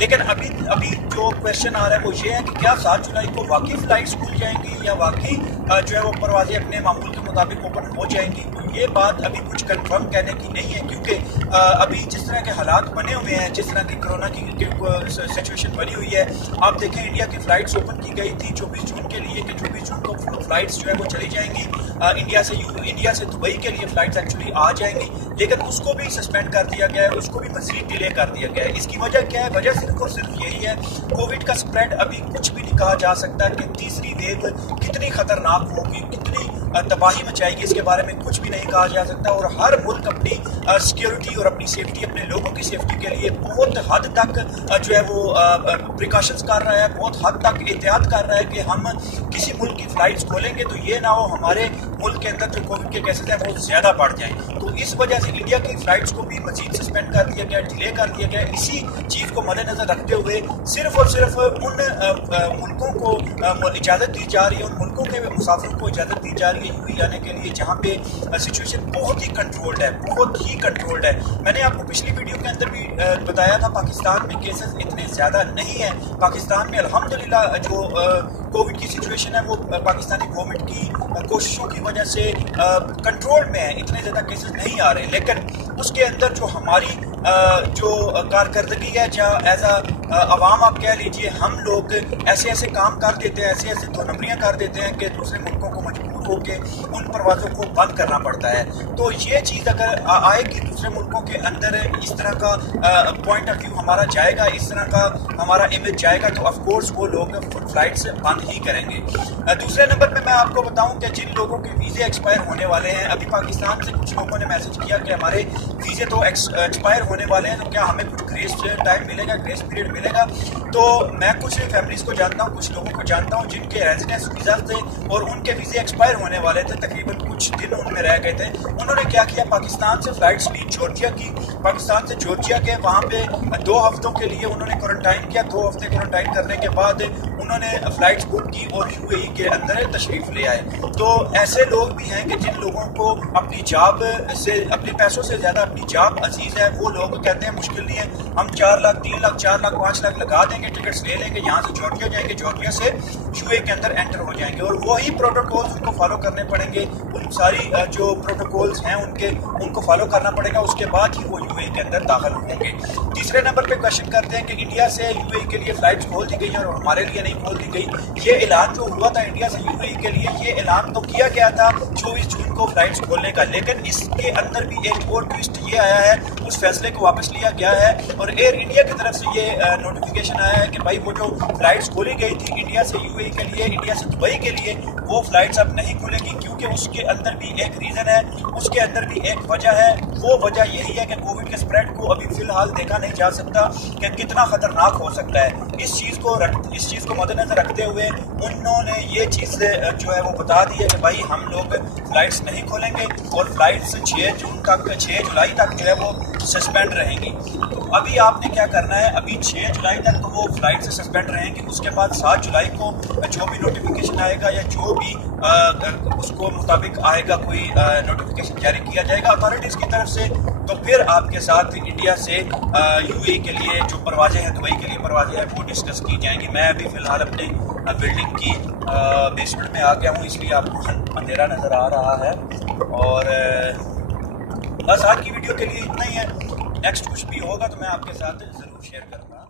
लेकिन अभी अभी जो क्वेश्चन आ रहा है वो ये है कि क्या 7 जुलाई को वाकई फ़्लाइट्स खुल जाएंगी या वाकई जो है वो परवाज़ें अपने मामूल के मुताबिक ओपन हो जाएंगी। तो ये बात अभी कुछ कंफर्म कहने की नहीं है, क्योंकि अभी जिस तरह के हालात बने हुए हैं, जिस तरह की कोरोना की सिचुएशन बनी हुई है, आप देखें इंडिया की फ़्लाइट्स ओपन की गई थी 24 जून के लिए कि 24 जून को फ़्लाइट्स जो है वो चली जाएंगी। इंडिया से दुबई के लिए फ़्लाइट्स एक्चुअली आ जाएंगी, लेकिन उसको भी सस्पेंड कर दिया गया है, उसको भी मज़ीद डिले कर दिया गया है। इसकी वजह क्या है? वजह सिर्फ और सिर्फ यही है, कोविड का स्प्रेड अभी कुछ भी नहीं कहा जा सकता कि तीसरी वेव कितनी ख़तरनाक होगी, कितनी तबाही मचाएगी, इसके बारे में कुछ भी नहीं कहा जा सकता। और हर मुल्क अपनी सिक्योरिटी और अपनी सेफ्टी, अपने लोगों की सेफ्टी के लिए बहुत हद तक जो है वो प्रिकॉशंस कर रहा है, बहुत हद तक एहतियात कर रहा है कि हम किसी मुल्क की फ़्लाइट्स खोलेंगे तो ये ना हो हमारे मुल्क के अंदर जो कोविड के केसेस हैं बहुत ज़्यादा बढ़ जाएँ। तो इस वजह से इंडिया की फ़्लाइट्स को भी मज़ीद सस्पेंड कर दिया गया, डिले कर दिया गया। इसी चीज़ को मद्देनज़र रखते हुए सिर्फ और सिर्फ उन मुल्कों को इजाज़त दी जा रही है, उन मुल्कों के मुसाफिरों को इजाज़त दी जा रही है यूएई आने के लिए जहाँ पे सिचुएशन बहुत ही कंट्रोल्ड है, बहुत ही कंट्रोल्ड है। मैंने आपको पिछली वीडियो के अंदर भी बताया था, पाकिस्तान में केसेस इतने ज़्यादा नहीं हैं। पाकिस्तान में अल्हम्दुलिल्लाह जो कोविड की सिचुएशन है वो पाकिस्तानी गवर्नमेंट की कोशिशों की वजह से कंट्रोल में है, इतने ज़्यादा केसेस नहीं आ रहे। लेकिन उसके अंदर जो हमारी जो कारकर्दगी है, जहाँ एज अवाम आप कह लीजिए, हम लोग ऐसे ऐसे काम कर देते हैं, ऐसे ऐसे दो नंबरियाँ कर देते हैं कि दूसरे मुल्कों को मजबूर होकर उन परवाज़ों को बंद करना पड़ता है। तो ये चीज़ अगर आएगी दूसरे मुल्कों के अंदर, इस तरह का पॉइंट ऑफ व्यू हमारा जाएगा, इस तरह का हमारा इमेज जाएगा, तो ऑफ कोर्स वो लोग फ़्लाइट्स बंद ही करेंगे। दूसरे नंबर पे मैं आपको बताऊं कि जिन लोगों के वीज़े एक्सपायर होने वाले हैं, अभी पाकिस्तान से कुछ लोगों ने मैसेज किया कि हमारे वीज़े तो एक्सपायर होने वाले हैं, तो क्या हमें कुछ ग्रेस टाइम मिलेगा, ग्रेस पीरियड मिलेगा? तो मैं कुछ फैमिलीज़ को जानता हूँ, कुछ लोगों को जानता हूँ जिनके रेजिडेंस वीज़ा थे और उनके वीज़े एक्सपायर होने वाले थे, तकरीबन कुछ दिन उनमें रह गए थे। उन्होंने क्या किया, पाकिस्तान से फ़्लाइट्स ली जॉर्जिया की, पाकिस्तान से जॉर्जिया के वहाँ पे 2 हफ्तों के लिए उन्होंने क्वारंटाइन किया। 2 हफ्ते क्वारंटाइन करने के बाद उन्होंने फ़्लाइट्स बुक की और यूएई के अंदर तशरीफ़ ले आए। तो ऐसे लोग भी हैं कि जिन लोगों को अपनी जॉब से, अपने पैसों से ज़्यादा अपनी जॉब अजीज़ है, वो लोग कहते हैं मुश्किल नहीं है, हम 4 लाख 3 लाख 4 लाख 5 लाख लगा देंगे, टिकट्स ले लेंगे, यहाँ से जॉर्जिया जाएंगे, जॉर्जिया से यूएई के अंदर एंटर हो जाएंगे और वही प्रोटोकॉल्स उनको फॉलो करने पड़ेंगे। उन सारी जो प्रोटोकॉल्स हैं उनको फॉलो करना पड़ेगा, उसके बाद ही वो यूएई के अंदर दाखिल होंगे। तीसरे नंबर पे क्वेश्चन करते हैं कि इंडिया से यूएई के लिए फ़्लाइट्स खोल दी गई और हमारे लिए नहीं खोल दी गई। ये ऐलान जो हुआ था इंडिया से यूएई के लिए, ये ऐलान तो किया गया था 24 जून को फ़्लाइट्स खोलने का, लेकिन इसके अंदर भी एक और ट्विस्ट ये आया है, उस फैसले को वापस लिया गया है और एयर इंडिया की तरफ से ये नोटिफिकेशन आया है कि भाई वो जो फ़्लाइट्स खोली गई थी इंडिया से यूएई के लिए, इंडिया से दुबई के लिए, वो फ़्लाइट्स अब नहीं खुलेगी, क्योंकि उसके अंदर भी एक रीज़न है, उसके अंदर भी एक वजह है। वो वजह यही है कि कोविड के स्प्रेड को अभी फ़िलहाल देखा नहीं जा सकता कि कितना ख़तरनाक हो सकता है। इस चीज़ को मद्देनज़र रखते हुए उन्होंने ये चीज़ जो है वो बता दी है कि भाई हम लोग फ़्लाइट्स नहीं खोलेंगे और फ़्लाइट्स 6 जुलाई तक जो है वो सस्पेंड रहेंगी। तो अभी आपने क्या करना है, अभी 6 जुलाई तक तो वो फ़्लाइट्स सस्पेंड रहेंगी, उसके बाद 7 जुलाई को जो भी नोटिफिकेशन आएगा या जो भी उसको मुताबिक आएगा, कोई नोटिफिकेशन जारी किया जाएगा अथॉरिटीज़ की तरफ से, तो फिर आपके साथ इंडिया से यूएई के लिए जो परवाज़ें हैं, दुबई के लिए परवाज़ें हैं, वो डिस्कस की जाएंगी। मैं अभी फ़िलहाल अपने बिल्डिंग की बेसमेंट में आ गया हूँ, इसलिए आपको अंधेरा नज़र आ रहा है। और बस आज की वीडियो के लिए इतना ही है। नेक्स्ट कुछ भी होगा तो मैं आपके साथ ज़रूर शेयर करूँगा।